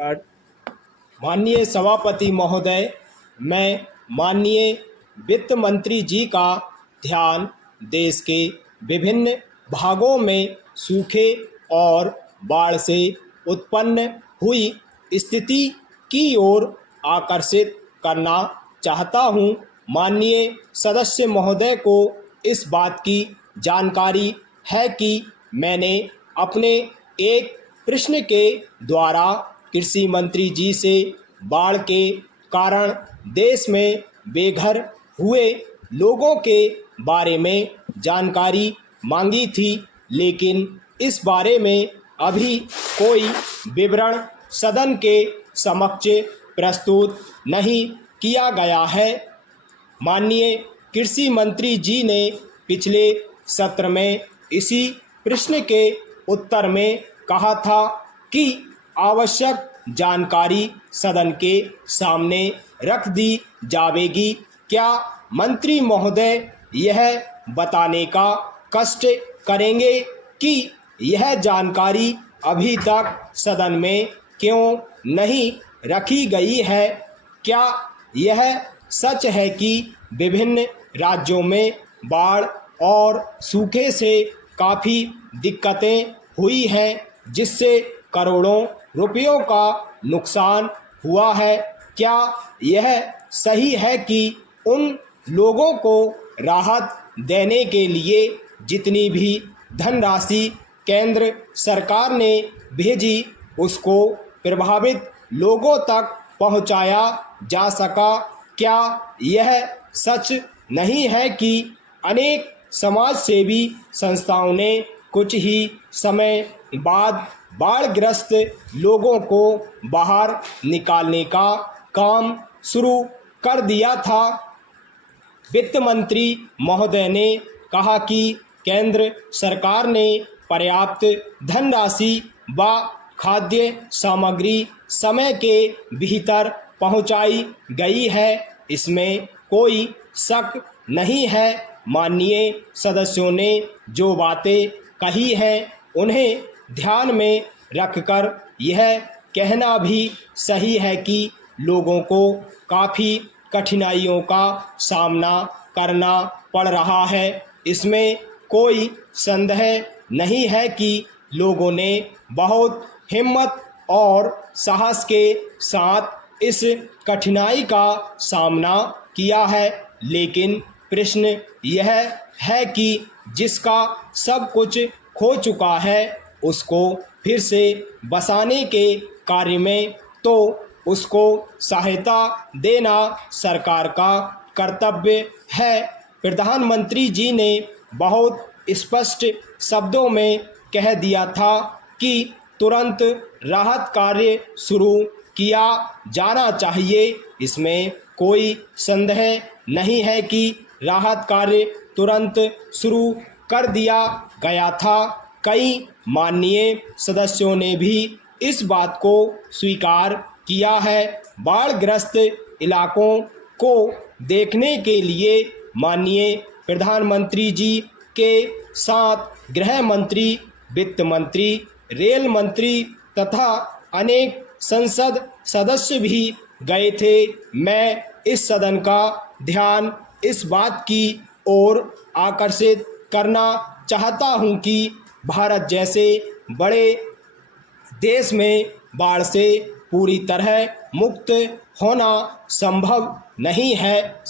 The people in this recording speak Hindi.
स्टार्ट। माननीय सभापति महोदय, मैं माननीय वित्त मंत्री जी का ध्यान देश के विभिन्न भागों में सूखे और बाढ़ से उत्पन्न हुई स्थिति की ओर आकर्षित करना चाहता हूं। माननीय सदस्य महोदय को इस बात की जानकारी है कि मैंने अपने एक प्रश्न के द्वारा कृषि मंत्री जी से बाढ़ के कारण देश में बेघर हुए लोगों के बारे में जानकारी मांगी थी, लेकिन इस बारे में अभी कोई विवरण सदन के समक्ष प्रस्तुत नहीं किया गया है। माननीय कृषि मंत्री जी ने पिछले सत्र में इसी प्रश्न के उत्तर में कहा था कि आवश्यक जानकारी सदन के सामने रख दी जाएगी। क्या मंत्री महोदय यह बताने का कष्ट करेंगे कि यह जानकारी अभी तक सदन में क्यों नहीं रखी गई है? क्या यह सच है कि विभिन्न राज्यों में बाढ़ और सूखे से काफ़ी दिक्कतें हुई हैं, जिससे करोड़ों रुपयों का नुकसान हुआ है? क्या यह सही है कि उन लोगों को राहत देने के लिए जितनी भी धनराशि केंद्र सरकार ने भेजी, उसको प्रभावित लोगों तक पहुंचाया जा सका? क्या यह सच नहीं है कि अनेक समाजसेवी संस्थाओं ने कुछ ही समय बाद बाढ़ग्रस्त लोगों को बाहर निकालने का काम शुरू कर दिया था? वित्त मंत्री महोदय ने कहा कि केंद्र सरकार ने पर्याप्त धनराशि व खाद्य सामग्री समय के भीतर पहुंचाई गई है, इसमें कोई शक नहीं है। माननीय सदस्यों ने जो बातें कही हैं, उन्हें ध्यान में रखकर यह कहना भी सही है कि लोगों को काफ़ी कठिनाइयों का सामना करना पड़ रहा है। इसमें कोई संदेह नहीं है कि लोगों ने बहुत हिम्मत और साहस के साथ इस कठिनाई का सामना किया है, लेकिन प्रश्न यह है कि जिसका सब कुछ खो चुका है, उसको फिर से बसाने के कार्य में तो उसको सहायता देना सरकार का कर्तव्य है। प्रधानमंत्री जी ने बहुत स्पष्ट शब्दों में कह दिया था कि तुरंत राहत कार्य शुरू किया जाना चाहिए। इसमें कोई संदेह नहीं है कि राहत कार्य तुरंत शुरू कर दिया गया था। कई माननीय सदस्यों ने भी इस बात को स्वीकार किया है। बाढ़ग्रस्त इलाकों को देखने के लिए माननीय प्रधानमंत्री जी के साथ गृह मंत्री, वित्त मंत्री, रेल मंत्री तथा अनेक संसद सदस्य भी गए थे। मैं इस सदन का ध्यान इस बात की ओर आकर्षित करना चाहता हूं कि भारत जैसे बड़े देश में बाढ़ से पूरी तरह मुक्त होना संभव नहीं है।